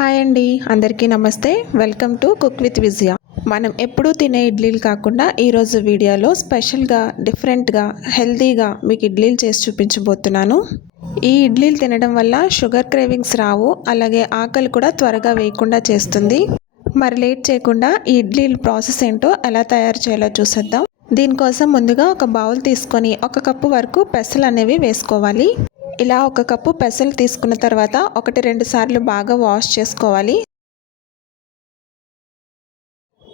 Hi అండి, అందరికీ నమస్తే. వెల్కమ్ టు కుక్ విత్ విజయ. మనం ఎప్పుడూ తినే ఇడ్లీలు కాకుండా ఈరోజు వీడియోలో స్పెషల్గా డిఫరెంట్గా హెల్తీగా మీకు ఇడ్లీలు చేసి చూపించబోతున్నాను. ఈ ఇడ్లీలు తినడం వల్ల షుగర్ క్రేవింగ్స్ రావు, అలాగే ఆకలి కూడా త్వరగా వేయకుండా చేస్తుంది. మరి లేట్ చేయకుండా ఈ ఇడ్లీల ప్రాసెస్ ఏంటో ఎలా తయారు చేయాలో చూసేద్దాం. దీనికోసం ముందుగా ఒక బౌల్ తీసుకొని 1 కప్పు వరకు పెసలు అనేవి వేసుకోవాలి. ఇలా 1 కప్పు పెసలు తీసుకున్న తర్వాత 1-2 సార్లు బాగా వాష్ చేసుకోవాలి.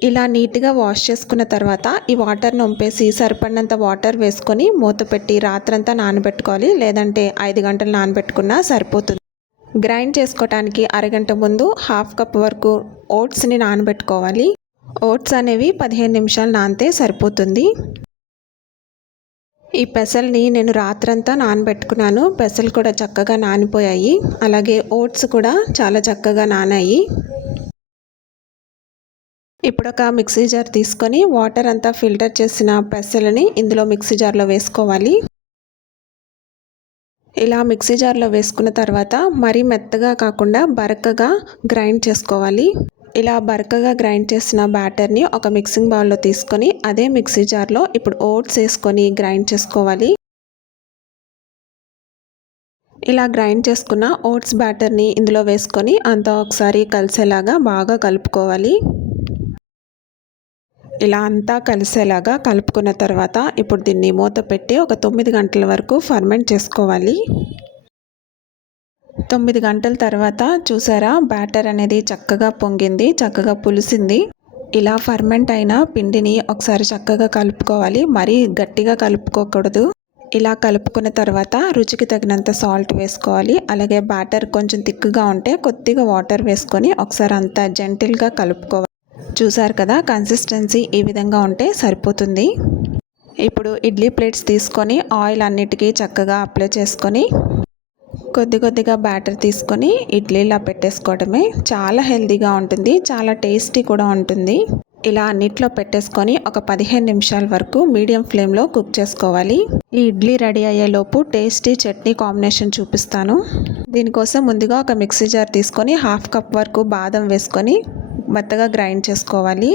ఇలా నీట్గా వాష్ చేసుకున్న తర్వాత ఈ వాటర్ని వంపేసి సరిపడినంత వాటర్ వేసుకొని మూత పెట్టి రాత్రంతా నానబెట్టుకోవాలి. లేదంటే 5 గంటలు నానబెట్టుకున్నా సరిపోతుంది. గ్రైండ్ చేసుకోవటానికి అరగంట ముందు 1/2 కప్ వరకు ఓట్స్ని నానబెట్టుకోవాలి. ఓట్స్ అనేవి 15 నిమిషాలు నానితే సరిపోతుంది. ఈ పెసల్ని నేను రాత్రంతా నానబెట్టుకున్నాను. పెసలు కూడా చక్కగా నానిపోయాయి, అలాగే ఓట్స్ కూడా చాలా చక్కగా నానాయి. ఇప్పుడు ఒక మిక్సీ జార్ తీసుకొని వాటర్ అంతా ఫిల్టర్ చేసిన పెసలని ఇందులో మిక్సీ జార్లో వేసుకోవాలి. ఇలా మిక్సీ జార్లో వేసుకున్న తర్వాత మరీ మెత్తగా కాకుండా బరకగా గ్రైండ్ చేసుకోవాలి. ఇలా బరకగా గ్రైండ్ చేసిన బ్యాటర్ని ఒక మిక్సింగ్ బౌల్లో తీసుకొని అదే మిక్సీ జార్లో ఇప్పుడు ఓట్స్ వేసుకొని గ్రైండ్ చేసుకోవాలి. ఇలా గ్రైండ్ చేసుకున్న ఓట్స్ బ్యాటర్ని ఇందులో వేసుకొని అంతా ఒకసారి కలిసేలాగా బాగా కలుపుకోవాలి. ఇలా అంతా కలిసేలాగా కలుపుకున్న తర్వాత ఇప్పుడు దీన్ని మూత పెట్టి ఒక 9 గంటల వరకు ఫర్మెంట్ చేసుకోవాలి. 9 గంటల తర్వాత చూసారా, బ్యాటర్ అనేది చక్కగా పొంగింది, చక్కగా పులిసింది. ఇలా ఫర్మెంట్ అయిన పిండిని ఒకసారి చక్కగా కలుపుకోవాలి. మరీ గట్టిగా కలుపుకోకూడదు. ఇలా కలుపుకున్న తర్వాత రుచికి తగినంత సాల్ట్ వేసుకోవాలి. అలాగే బ్యాటర్ కొంచెం థిక్గా ఉంటే కొద్దిగా వాటర్ వేసుకొని ఒకసారి అంతా జెంటిల్గా కలుపుకోవాలి. చూసారు కదా, కన్సిస్టెన్సీ ఈ విధంగా ఉంటే సరిపోతుంది. ఇప్పుడు ఇడ్లీ ప్లేట్స్ తీసుకొని ఆయిల్ అన్నిటికీ చక్కగా అప్లై చేసుకొని కొద్దిగా బ్యాటర్ తీసుకొని ఇడ్లీలా పెట్టేసుకోవడమే. చాలా హెల్తీగా ఉంటుంది, చాలా టేస్టీ కూడా ఉంటుంది. ఇలా అన్నిట్లో పెట్టేసుకొని ఒక 15 నిమిషాల వరకు మీడియం ఫ్లేమ్లో కుక్ చేసుకోవాలి. ఈ ఇడ్లీ రెడీ అయ్యేలోపు టేస్టీ చట్నీ కాంబినేషన్ చూపిస్తాను. దీనికోసం ముందుగా ఒక మిక్సీ జార్ తీసుకొని 1/2 కప్ వరకు బాదం వేసుకొని మెత్తగా గ్రైండ్ చేసుకోవాలి.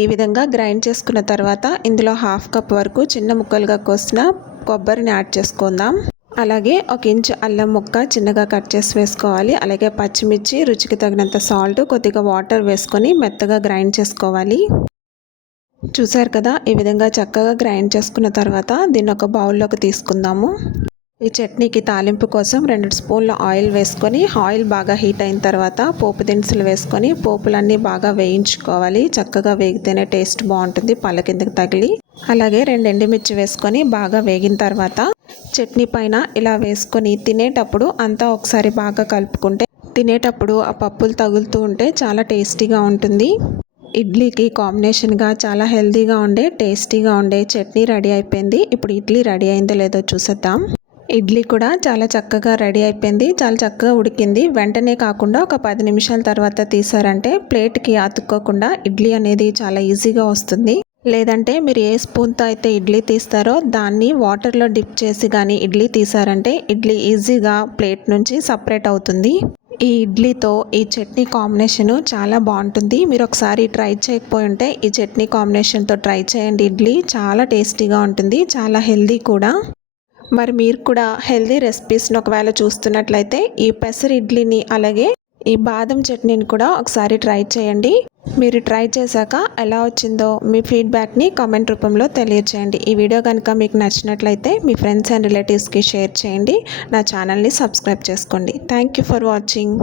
ఈ విధంగా గ్రైండ్ చేసుకున్న తర్వాత ఇందులో 1/2 కప్ వరకు చిన్న ముక్కలుగా కోసిన కొబ్బరిని యాడ్ చేసుకుందాం. అలాగే 1 ఇంచ్ అల్లం ముక్క చిన్నగా కట్ చేసి వేసుకోవాలి. అలాగే పచ్చిమిర్చి, రుచికి తగినంత సాల్ట్, కొద్దిగా వాటర్ వేసుకొని మెత్తగా గ్రైండ్ చేసుకోవాలి. చూసారు కదా, ఈ విధంగా చక్కగా గ్రైండ్ చేసుకున్న తర్వాత దీన్ని ఒక బౌల్లోకి తీసుకుందాము. ఈ చట్నీకి తాలింపు కోసం 2 స్పూన్ల ఆయిల్ వేసుకొని ఆయిల్ బాగా హీట్ అయిన తర్వాత పోపు దినుసులు వేసుకొని పోపులన్నీ బాగా వేయించుకోవాలి. చక్కగా వేగితేనే టేస్ట్ బాగుంటుంది, పళ్ళ కిందకి తగిలి. అలాగే 2 ఎండుమిర్చి వేసుకొని బాగా వేగిన తర్వాత చట్నీ పైన ఇలా వేసుకొని తినేటప్పుడు అంతా ఒకసారి బాగా కలుపుకుంటే తినేటప్పుడు ఆ పప్పులు తగులుతూ ఉంటే చాలా టేస్టీగా ఉంటుంది. ఇడ్లీకి కాంబినేషన్గా చాలా హెల్తీగా ఉండే టేస్టీగా ఉండే చట్నీ రెడీ అయిపోయింది. ఇప్పుడు ఇడ్లీ రెడీ అయిందో లేదో చూసేద్దాం. ఇడ్లీ కూడా చాలా చక్కగా రెడీ అయిపోయింది, చాలా చక్కగా ఉడికింది. వెంటనే కాకుండా ఒక 10 నిమిషాల తర్వాత తీసారంటే ప్లేట్కి అతుక్కోకుండా ఇడ్లీ అనేది చాలా ఈజీగా వస్తుంది. లేదంటే మీరు ఏ స్పూన్తో అయితే ఇడ్లీ తీస్తారో దాన్ని వాటర్లో డిప్ చేసి కానీ ఇడ్లీ తీసారంటే ఇడ్లీ ఈజీగా ప్లేట్ నుంచి సపరేట్ అవుతుంది. ఈ ఇడ్లీతో ఈ చట్నీ కాంబినేషను చాలా బాగుంటుంది. మీరు ఒకసారి ట్రై చేయకపోయి ఉంటే ఈ చట్నీ కాంబినేషన్తో ట్రై చేయండి. ఇడ్లీ చాలా టేస్టీగా ఉంటుంది, చాలా హెల్దీ కూడా. మరి మీరు కూడా హెల్దీ రెసిపీస్ని ఒకవేళ చూస్తున్నట్లయితే ఈ పెసర ఇడ్లీని అలాగే ఈ బాదం చట్నీని కూడా ఒకసారి ట్రై చేయండి. మీరు ట్రై చేశాక ఎలా వచ్చిందో మీ ఫీడ్బ్యాక్ని కామెంట్ రూపంలో తెలియజేయండి. ఈ వీడియో కనుక మీకు నచ్చినట్లయితే మీ ఫ్రెండ్స్ అండ్ రిలేటివ్స్కి షేర్ చేయండి. నా ఛానల్ని సబ్స్క్రైబ్ చేసుకోండి. Thank you for watching.